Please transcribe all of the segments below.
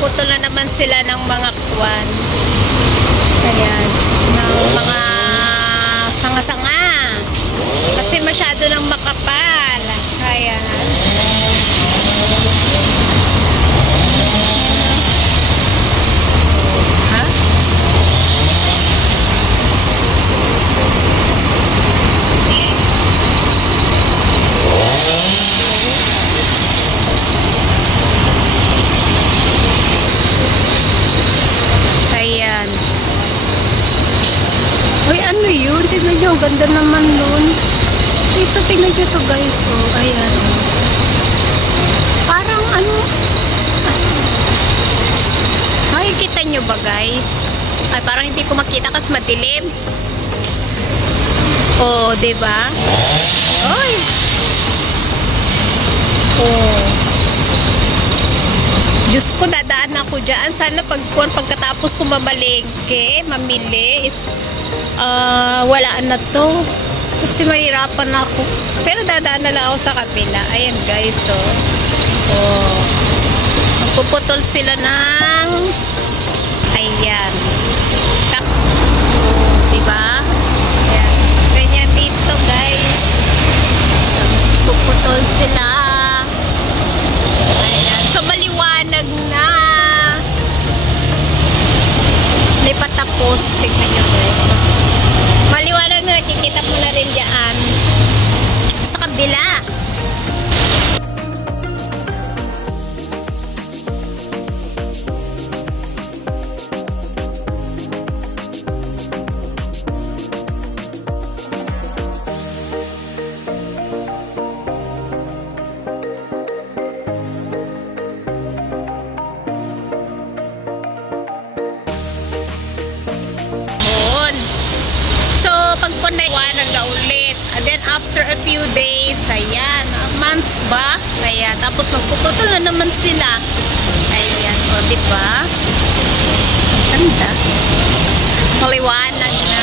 magpuputol na naman sila ng mga kwan. Ayan, ng mga sanga-sanga. Kasi masyado nang makapal. Ayan. Ha? Ayan. Uy, ano yun? Tignan nyo, ganda naman nun. Ito, tignan nyo to guys. Oh, ayan. Parang ano, makikita nyo ba guys? Ay, parang hindi ko makita kasi madilim. Oh, diba? Oy! Oh. Diyos ko, dadaan ako dyan. Sana pagkatapos ko mamalengke, mamili, is walaan na to. Kasi mahirapan ako. Pero dadaan na lang ako sa kapila. Ayan guys, so. Oh. Magpuputol sila ng ayan. Diba? Ayan. Ganyan dito guys. Magpuputol sila. Ayan. So maliwanag na. Hindi pa tapos. Tignan nyo guys. Maliwanag na. Kikita mo na rin dyan. Sa kabila. Pagpunaywanan na ulit. And then after a few days, ayan, months ba? Ayan, tapos magpuputol na naman sila. Ayan, o diba? Ganda. Maliwanag na.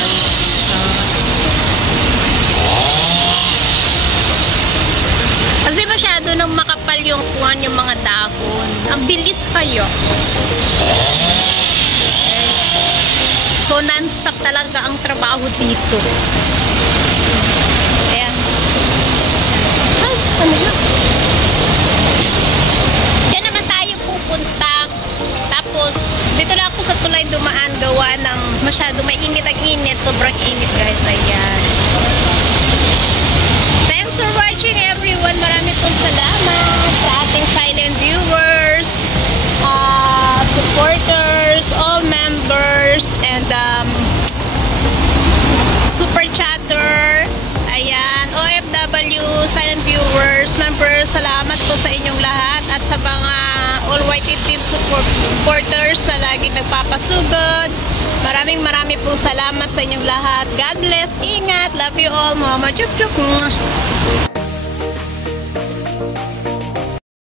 Kasi masyado nang makapal yung kuwan, yung mga dahon. Ang bilis kayo. So, non-stop talaga ang trabaho dito. Ayan. Ay, ano yun? Diyan naman tayo pupunta. Tapos, dito lang ako sa tulay dumaan gawa ng masyado mainit ang init. Sobrang init guys. Ayan. Thanks for watching everyone. Marami pong salamat sa ating silent viewers, supporters, all members, and super chatter, ayan, OFW, silent viewers, members, salamat po sa inyong lahat at sa mga all YT team supporters na laging nagpapasugod. Maraming pong salamat sa inyong lahat. God bless, ingat, love you all, mama, chuk chuk.